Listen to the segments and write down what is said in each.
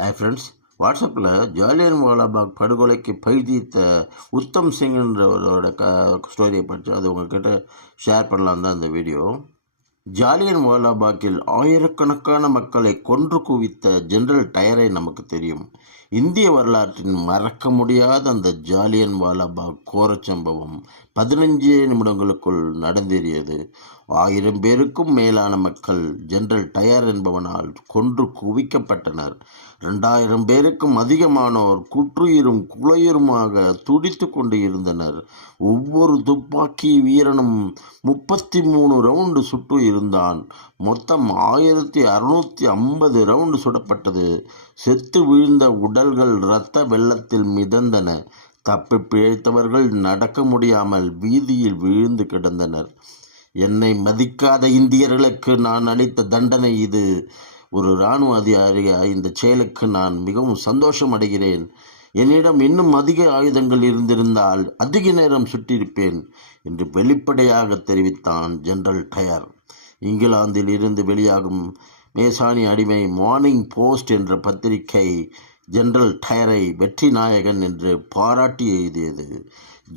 Hi friends, வாட்ஸ்அப்பில் ஜாலியன் வாலாபாக் படுகொலைக்கு பழி தீர்த்த உத்தம் சிங்ன்றவரோட ஸ்டோரியை படித்து அது உங்ககிட்ட ஷேர் பண்ணலாம் தான் இந்த வீடியோ. ஜாலியன் வாலாபாக்கில் ஆயிரக்கணக்கான மக்களை கொன்று குவித்த ஜெனரல் டயரை நமக்கு தெரியும். இந்திய வரலாற்றின் மறக்க முடியாத அந்த ஜாலியன் வாலாபாக் கோரச் சம்பவம் 15 நிமிடங்களுக்குள் நடந்தேறியது. 1000 பேருக்கும் மேலான மக்கள் ஜெனரல் டயர் என்பவனால் கொன்று குவிக்கப்பட்டனர். 2000 பேருக்கும் அதிகமானோர் குற்றுயிரும் குலையுருமாக துடித்து கொண்டு இருந்தனர். ஒவ்வொரு துப்பாக்கி வீரனும் 33 ரவுண்டு சுட்டு இருந்தான். மொத்தம் 1650 ரவுண்டு சுடப்பட்டது. செத்து வீழ்ந்த உடல்கள் இரத்த வெள்ளத்தில் மிதந்தன. தப்பி பிழைத்தவர்கள் நடக்க முடியாமல் வீதியில் விழுந்து கிடந்தனர். என்னை மதிக்காத இந்தியர்களுக்கு நான் அளித்த தண்டனை இது. ஒரு இராணுவ அதிகாரியாக இந்த செயலுக்கு நான் மிகவும் சந்தோஷம் அடைகிறேன். என்னிடம் இன்னும் அதிக ஆயுதங்கள் இருந்திருந்தால் அதிக நேரம் சுட்டிருப்பேன் என்று வெளிப்படையாக தெரிவித்தான் ஜெனரல் டயர். இங்கிலாந்தில் இருந்து வெளியாகும் மேசானி அடிமை மார்னிங் போஸ்ட் என்ற பத்திரிகை ஜெனரல் டயரை வெற்றி நாயகன் என்று பாராட்டி எழுதியது.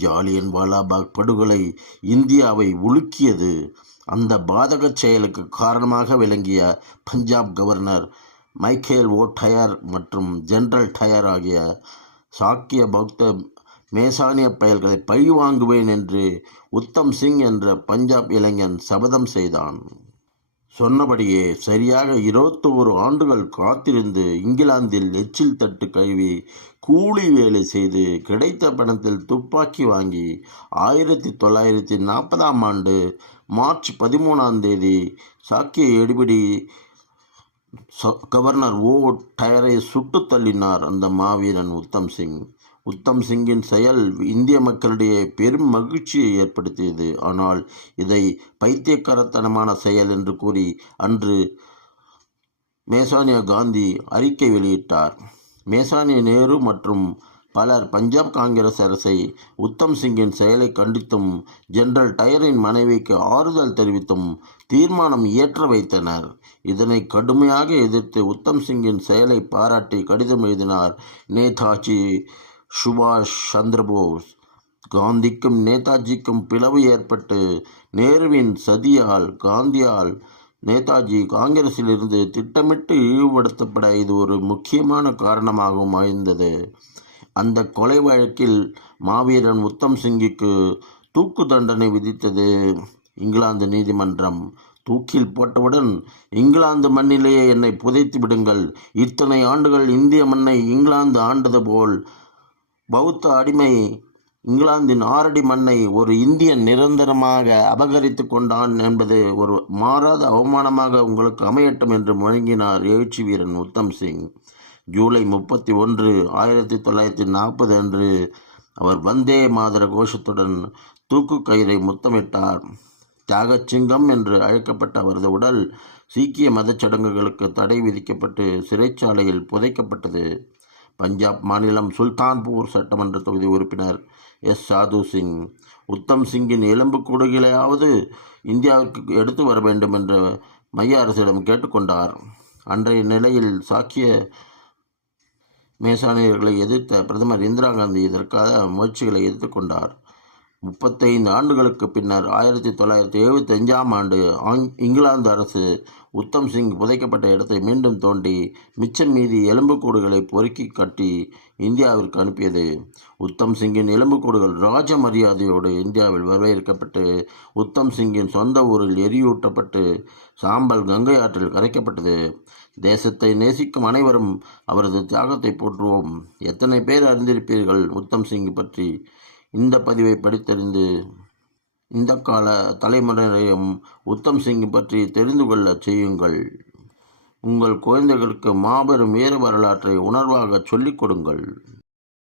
ஜாலியன் வாலாபாக் படுகொலை இந்தியாவை உலுக்கியது. அந்த பாதக செயலுக்கு காரணமாக விளங்கிய பஞ்சாப் கவர்னர் மைக்கேல் ஓ டயர் மற்றும் ஜெனரல் டயர் ஆகிய சாக்கிய பௌத்த மேசானிய பயல்களை பழி வாங்குவேன் என்று உத்தம் சிங் என்ற பஞ்சாப் இளைஞன் சபதம் செய்தான். சொன்னபடியே சரியாக 21 ஆண்டுகள் காத்திருந்து இங்கிலாந்தில் எச்சில் தட்டு கழுவி கூலி வேலை செய்து கிடைத்த பணத்தில் துப்பாக்கி வாங்கி 1940ஆம் ஆண்டு மார்ச் 13 சாக்கிய எடுபிடி கவர்னர் ஓ டயரை சுட்டு தள்ளினார் அந்த மாவீரன் உத்தம் சிங். உத்தம் சிங்கின் செயல் இந்திய மக்களிடையே பெரும் மகிழ்ச்சியை ஏற்படுத்தியது. ஆனால் இதை பைத்தியக்காரத்தனமான செயல் என்று கூறி அன்று மேசானியா காந்தி அறிக்கை வெளியிட்டார். மேசானியா நேரு மற்றும் பலர் பஞ்சாப் காங்கிரஸ் அரசை உத்தம் சிங்கின் செயலை கண்டித்தும் ஜெனரல் டயரின் மனைவிக்கு ஆறுதல் தெரிவித்தும் தீர்மானம் இயற்ற வைத்தனர். இதனை கடுமையாக எதிர்த்து உத்தம் சிங்கின் செயலை பாராட்டி கடிதம் எழுதினார் நேதாஜி சுபாஷ் சந்திரபோஸ். காந்திக்கும் நேதாஜிக்கும் பிளவு ஏற்பட்டு நேருவின் சதியால் காந்தியால் நேதாஜி காங்கிரஸில் இருந்து திட்டமிட்டு இழிவுபடுத்தப்பட இது ஒரு முக்கியமான காரணமாகவும் அமைந்தது. அந்த கொலை வழக்கில் மாவீரன் உத்தம் சிங்குக்கு தூக்கு தண்டனை விதித்தது இங்கிலாந்து நீதிமன்றம். தூக்கில் போட்டவுடன் இங்கிலாந்து மண்ணிலேயே என்னை புதைத்து விடுங்கள். இத்தனை ஆண்டுகள் இந்திய மண்ணை இங்கிலாந்து ஆண்டது போல் பௌத்த அடிமை இங்கிலாந்தின் 6 அடி மண்ணை ஒரு இந்தியன் நிரந்தரமாக அபகரித்து கொண்டான் என்பது ஒரு மாறாத அவமானமாக உங்களுக்கு அமையட்டும் என்று முழங்கினார் எழுச்சி வீரன் உத்தம் சிங். ஜூலை 31, 1940 அன்று அவர் வந்தே மாதர கோஷத்துடன் தூக்கு கயிறை முத்தமிட்டார். தியாகச்சிங்கம் என்று அழைக்கப்பட்ட அவரது உடல் சீக்கிய மதச்சடங்குகளுக்கு தடை விதிக்கப்பட்டு சிறைச்சாலையில் புதைக்கப்பட்டது. பஞ்சாப் மாநிலம் சுல்தான்பூர் சட்டமன்ற தொகுதி உறுப்பினர் எஸ் சாது சிங் உத்தம் சிங்கின் எலும்புக்கூடுகளையாவது இந்தியாவுக்கு எடுத்து வர வேண்டும் என்று மைய அரசிடம் கேட்டுக்கொண்டார். அன்றைய நிலையில் சாக்கிய மேசானியர்களை எதிர்த்த பிரதமர் இந்திரா காந்தி இதற்காக முயற்சிகளை எதிர்த்துக்கொண்டார். 35 ஆண்டுகளுக்கு பின்னர் 1975ஆம் ஆண்டு இங்கிலாந்து அரசு உத்தம் சிங் புதைக்கப்பட்ட இடத்தை மீண்டும் தோண்டி மிச்சம் மீதி எலும்புக்கூடுகளை பொறுக்கி கட்டி இந்தியாவிற்கு அனுப்பியது. உத்தம் சிங்கின் எலும்புக்கூடுகள் ராஜ மரியாதையோடு இந்தியாவில் வரவேற்கப்பட்டு உத்தம் சிங்கின் சொந்த ஊரில் எரியூட்டப்பட்டு சாம்பல் கங்கை ஆற்றில் கரைக்கப்பட்டது. தேசத்தை நேசிக்கும் அனைவரும் அவரது தியாகத்தை போற்றுவோம். எத்தனை பேர் அறிந்திருப்பீர்கள் உத்தம் சிங் பற்றி? இந்த பதிவை படித்தறிந்து இந்த கால தலைமுறையையும் உத்தம் சிங் பற்றி தெரிந்து கொள்ள செய்யுங்கள். உங்கள் குழந்தைகளுக்கு மாபெரும் வீர வரலாற்றை உணர்வாக சொல்லிக் கொடுங்கள்.